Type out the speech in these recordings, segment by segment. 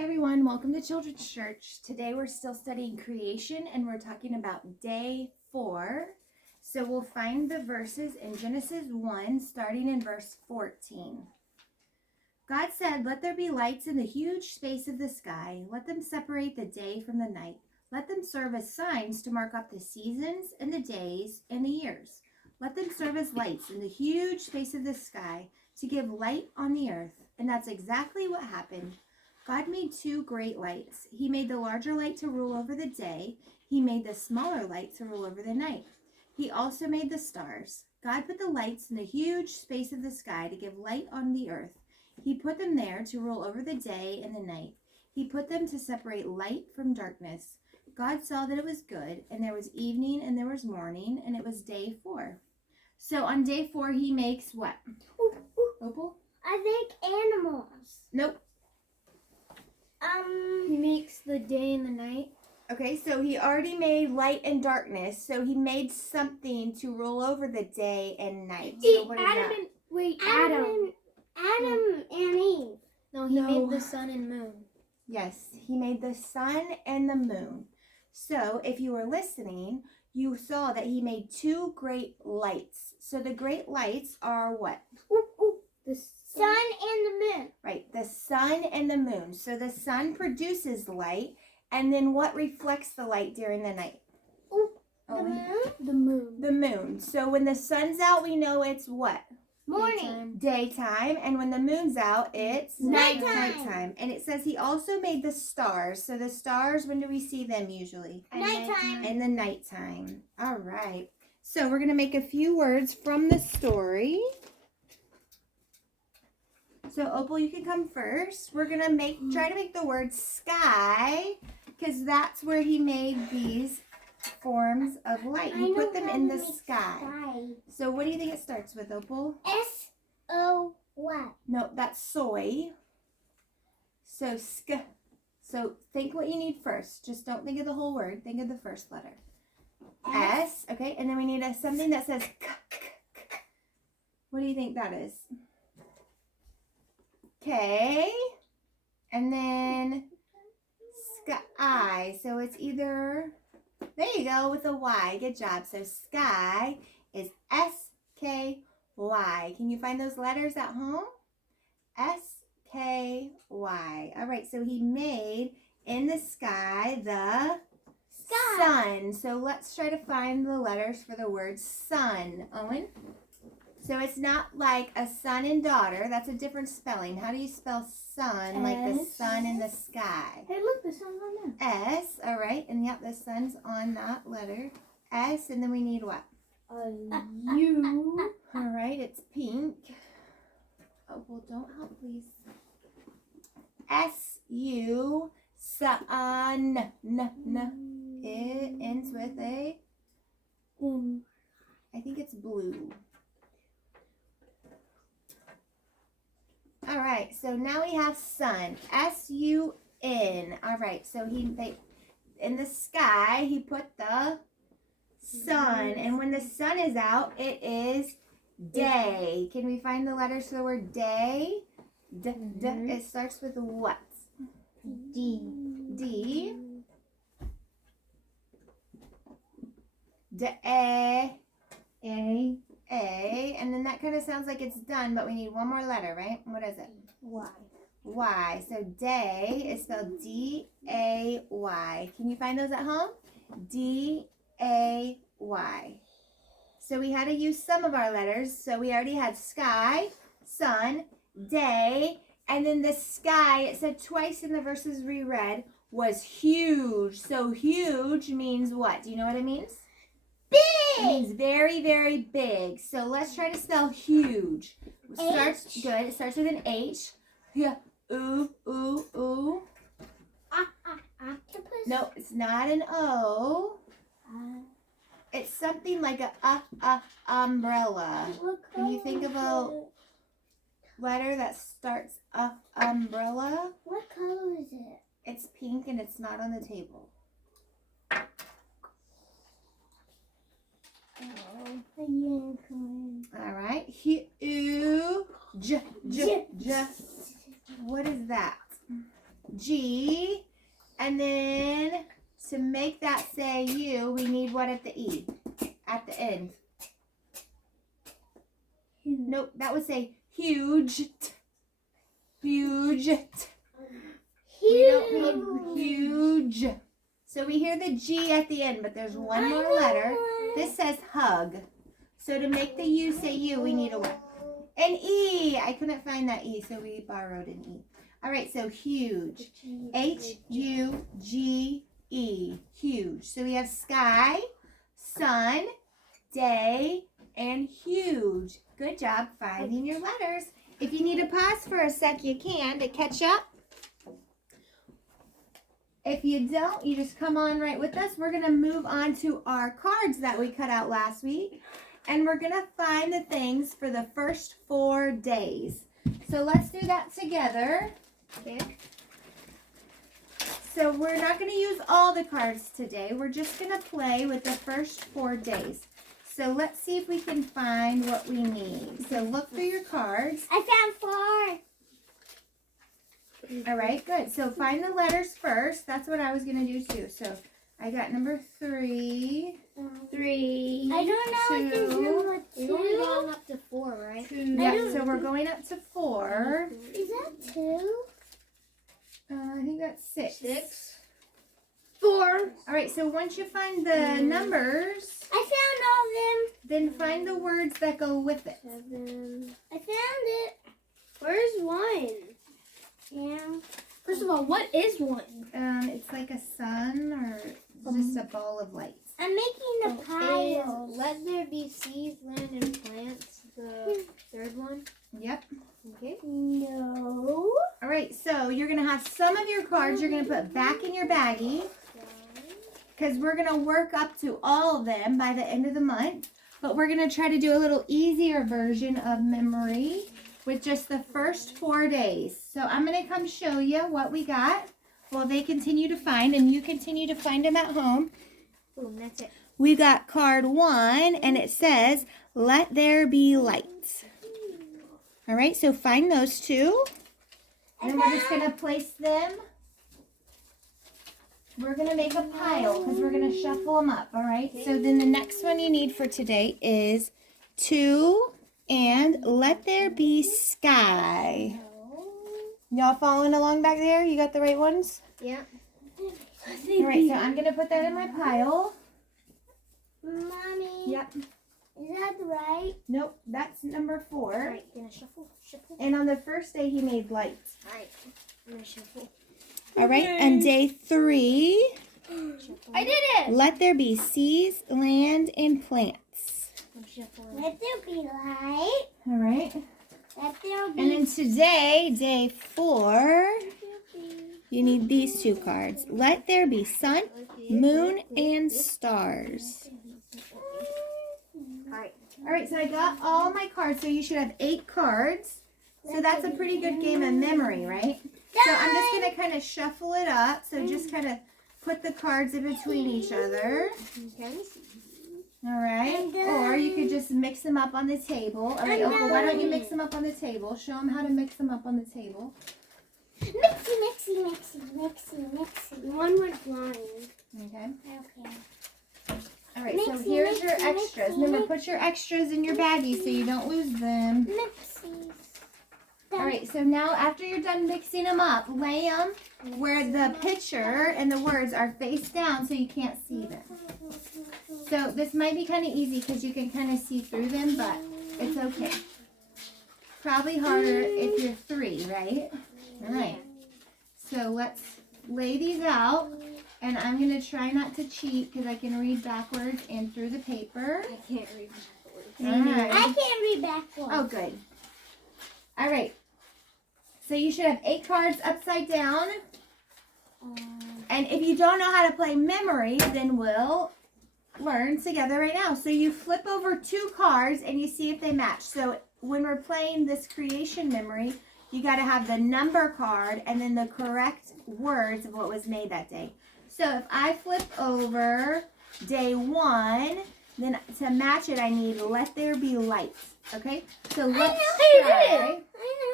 Hi everyone, welcome to Children's Church. Today we're still studying creation and we're talking about day 4. So we'll find the verses in Genesis 1 starting in verse 14. God said, "Let there be lights in the huge space of the sky. Let them separate the day from the night. Let them serve as signs to mark off the seasons and the days and the years. Let them serve as lights in the huge space of the sky to give light on the earth." And that's exactly what happened. God made 2 great lights. He made the larger light to rule over the day. He made the smaller light to rule over the night. He also made the stars. God put the lights in the huge space of the sky to give light on the earth. He put them there to rule over the day and the night. He put them to separate light from darkness. God saw that it was good, and there was evening and there was morning, and it was day 4. So on day 4, he makes what? Opal? I think animals. Nope. He makes the day and the night. Okay, so he already made light and darkness. So he made something to rule over the day and night. So what is that? Adam and Eve. No, he made the sun and moon. Yes, he made the sun and the moon. So if you were listening, you saw that he made 2 great lights. So the great lights are what? The sun and the moon. Right, the sun and the moon. So the sun produces light, and then what reflects the light during the night? The moon. The moon. The moon. So when the sun's out, we know it's what? Morning. Daytime. And when the moon's out, it's Nighttime. And it says he also made the stars. So the stars, when do we see them usually? Nighttime. In the nighttime. All right. So we're going to make a few words from the story. So Opal, you can come first. We're going to try to make the word sky, because that's where he made these forms of light. He put them in the sky. So what do you think it starts with, Opal? S-O-Y. No, that's soy. So So think what you need first. Just don't think of the whole word. Think of the first letter. S. Okay, and then we need something that says k. What do you think that is? K. And then sky. So it's either, there you go, with a Y. Good job. So sky is S-K-Y. Can you find those letters at home? S-K-Y. All right, so he made in the sky the sun. So let's try to find the letters for the word sun. Owen? So it's not like a son and daughter. That's a different spelling. How do you spell sun? Like the sun in the sky. Hey, look, the sun's on there. S, all right. And yep, the sun's on that letter. S, and then we need what? U. All right, it's pink. Oh, well, don't help, please. S-U, sun. It ends with a, I think it's blue. All right, so now we have sun. S-U-N. All right, so in the sky, he put the sun. And when the sun is out, it is day. Can we find the letters for the word day? It starts with what? D. D. A. And then that kind of sounds like it's done, but we need one more letter, right? What is it? Y. Y. So day is spelled D-A-Y. Can you find those at home? D-A-Y. So we had to use some of our letters. So we already had sky, sun, day, and then the sky, it said twice in the verses we read, was huge. So huge means what? Do you know what it means? Big. It means very, very big. So let's try to spell huge. It starts with an H. Yeah. Ooh. Octopus. No, it's not an O. It's something like a umbrella. Can you think of a letter that starts umbrella? What color is it? It's pink and it's not on the table. All right. Huge. What is that? G. And then to make that say U, we need what at the E? At the end. Nope, that would say huge. Huge. We don't need huge. So we hear the G at the end, but there's one more letter. This says hug. So to make the U say U, we need a what? An E. I couldn't find that E, so we borrowed an E. All right, so huge. H-U-G-E. Huge. So we have sky, sun, day, and huge. Good job finding your letters. If you need to pause for a sec, you can to catch up. If you don't, you just come on right with us. We're going to move on to our cards that we cut out last week. And we're going to find the things for the first 4 days. So let's do that together. Okay. So we're not going to use all the cards today. We're just going to play with the first 4 days. So let's see if we can find what we need. So look through your cards. I found 4. All right, good. So find the letters first. That's what I was going to do too. So I got number 3. 3. I don't know if it's number We've only 2. gone up to 4, right? Yeah, so we're going up to 4. Is that 2? I think that's 6. 6. 4. All right, so once you find the numbers, I found all of them. then find the words that go with it. 7. I found it. Where's 1? Yeah. First of all, what is 1? It's like a sun or just a ball of light. I'm making the piles. Let there be seeds, land, and plants. The third one. Yep. Okay. No. All right, so you're going to have some of your cards you're going to put back in your baggie because we're going to work up to all of them by the end of the month. But we're going to try to do a little easier version of memory with just the first 4 days. So I'm going to come show you what we got while they continue to find, and you continue to find them at home. Boom, that's it. We got card 1, and it says, let there be light. All right, so find those 2. And we're just going to place them. We're going to make a pile because we're going to shuffle them up, all right? So then the next one you need for today is 2 and let there be sky. Y'all following along back there? You got the right ones? Yeah. All right, so I'm going to put that in my pile. Mommy. Yep. Is that right? Nope, that's number 4. All right, gonna shuffle. And on the first day, he made lights. All right, I'm gonna shuffle. All right, and day 3, I did it. let there be seas, land, and plants. I'm shuffling. Let there be light. All right. Let there be. And then today, day 4, you need these 2 cards. Let there be sun, moon, and stars. All right, so I got all my cards. So you should have 8 cards. So that's a pretty good game of memory, right? So I'm just going to kind of shuffle it up. So just kind of put the cards in between each other. Okay. All right. Or you could just mix them up on the table. All right, Opal, why don't you mix them up on the table? Show them how to mix them up on the table. Mixy. One went flying. Okay. Okay. All right, so Mixy, here's your mixy, extras. mixy, Remember, put your extras in your baggie so you don't lose them. Mixies. All right, so now after you're done mixing them up, lay them where the picture and the words are face down so you can't see them. So this might be kind of easy because you can kind of see through them, but it's okay. Probably harder if you're 3, right? All right. So let's lay these out. And I'm going to try not to cheat because I can read backwards and through the paper. I can't read backwards. All right. I can't read backwards. Oh, good. All right. So you should have 8 cards upside down. And if you don't know how to play memory, then we'll learn together right now. So you flip over 2 cards and you see if they match. So when we're playing this creation memory, you got to have the number card and then the correct words of what was made that day. So if I flip over day 1, then to match it, I need let there be light. Okay? So let's try. I know.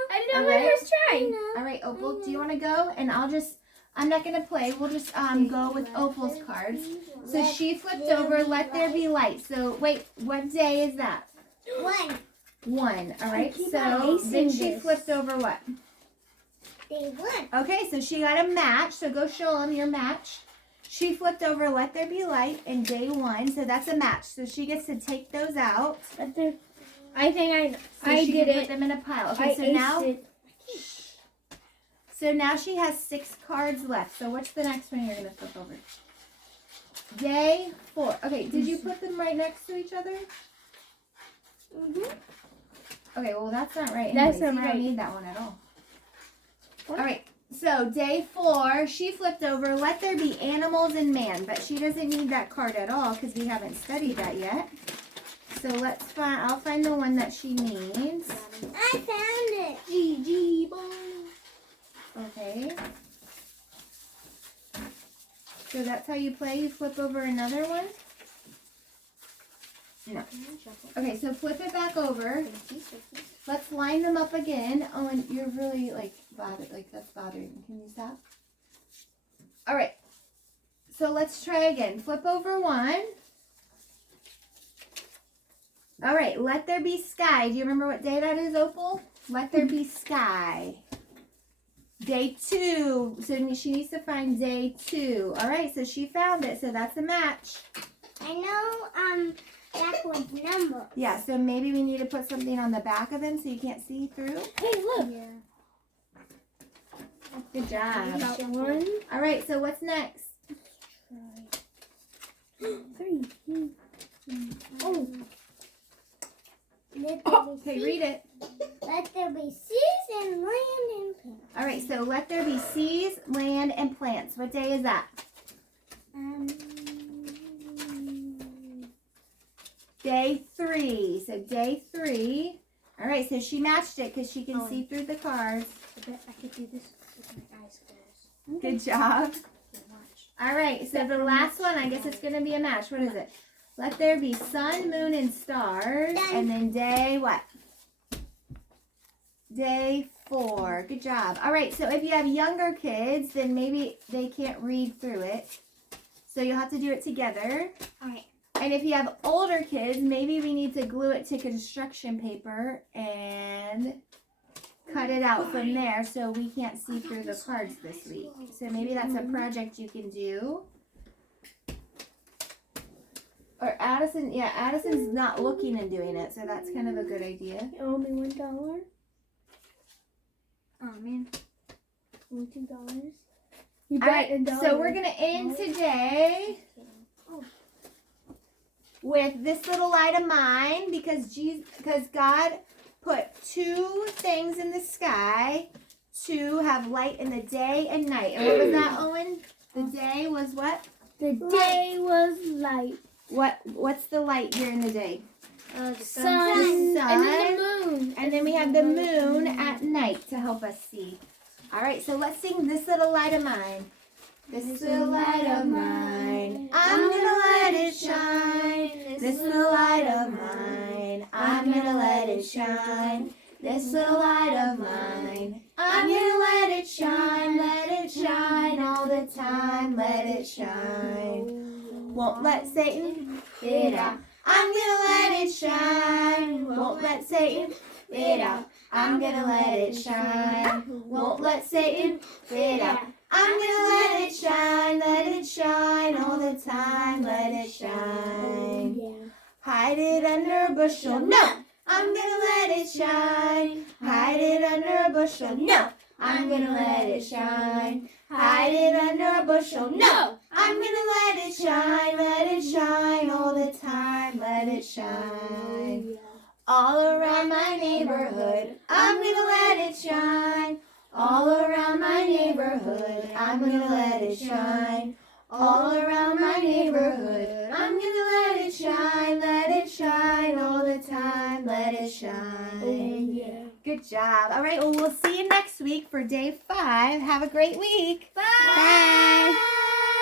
I didn't know All my right. first try. All right, Opal, do you want to go? And I'm not going to play. We'll just go with Opal's cards. So she flipped over, let there be light. So wait, what day is that? 1. 1. All right, keep so erasing then she this. flipped over what? Day 1. Okay, so she got a match. So go show them your match. She flipped over let there be light in day 1. So that's a match. So she gets to take those out. But there, I think So I she did can it. put them in a pile. Okay, I so aced now it. So now she has 6 cards left. So what's the next one you're going to flip over? Day 4. Okay, did you put them right next to each other? Okay, well that's not right. That's Anyways. not You right. don't need that one at all. What? All right, so day 4, she flipped over. Let there be animals and man, but she doesn't need that card at all because we haven't studied that yet. So let's find. I'll find the one that she needs. I found it. GG boy. Okay. So that's how you play. You flip over another one. No. Okay, so flip it back over. Let's line them up again. Oh, and you're really that's bothering me. Can you stop? All right. So let's try again. Flip over one. All right, let there be sky. Do you remember what day that is, Opal? Let there be sky. Day 2. So she needs to find day 2. All right, so she found it. So that's a match. I know backwards number. Yeah, so maybe we need to put something on the back of them so you can't see through. Hey, look. Yeah. Good job. Got one. All right, so what's next? Three. Oh. Let there be Okay, seas- read it. Let there be seas and land and plants. All right, so let there be seas, land, and plants. What day is that? Day 3. So day 3. All right, so she matched it because she can Oh. see through the cards. I bet I could do this with my eyes closed. Good job. Okay, watch. All right, so the last one, I guess it's going to be a match. What is it? Let there be sun, moon, and stars. Done. And then day what? Day 4. Good job. All right, so if you have younger kids, then maybe they can't read through it. So you'll have to do it together. All right. And if you have older kids, maybe we need to glue it to construction paper and cut it out from there so we can't see through the cards this week. So maybe that's a project you can do. Or Addison, yeah, Addison's not looking and doing it, so that's kind of a good idea. You owe me $1. Oh man. Only $2. You All bet right, $1. so we're going to end today with this little light of mine because God put 2 things in the sky to have light in the day and night. And what was that, Owen? The day was what? The day was light. What's the light during the day? The sun. And then the moon. And then we have the moon at night to help us see. All right, so let's sing This Little Light of Mine. This little light of mine, I'm gonna let it shine. This little light of mine, I'm gonna let it shine. This little light of mine, I'm gonna let it shine all the time, let it shine. Won't let Satan get out. I'm gonna let it shine. Won't let Satan get out. I'm gonna let it shine. Won't let Satan get out. I'm gonna let it shine all the time, let it shine. Hide it under a bushel, no, I'm gonna let it shine. Hide it under a bushel, no, I'm gonna let it shine. Hide it under a bushel, no, I'm gonna let it shine all the time, let it shine. All around my neighborhood, I'm gonna let it shine. All around my neighborhood, I'm gonna let it shine. All around my neighborhood, I'm gonna let it shine all the time, let it shine. Good job. All right, well, we'll see you next week for day 5. Have a great week. Bye.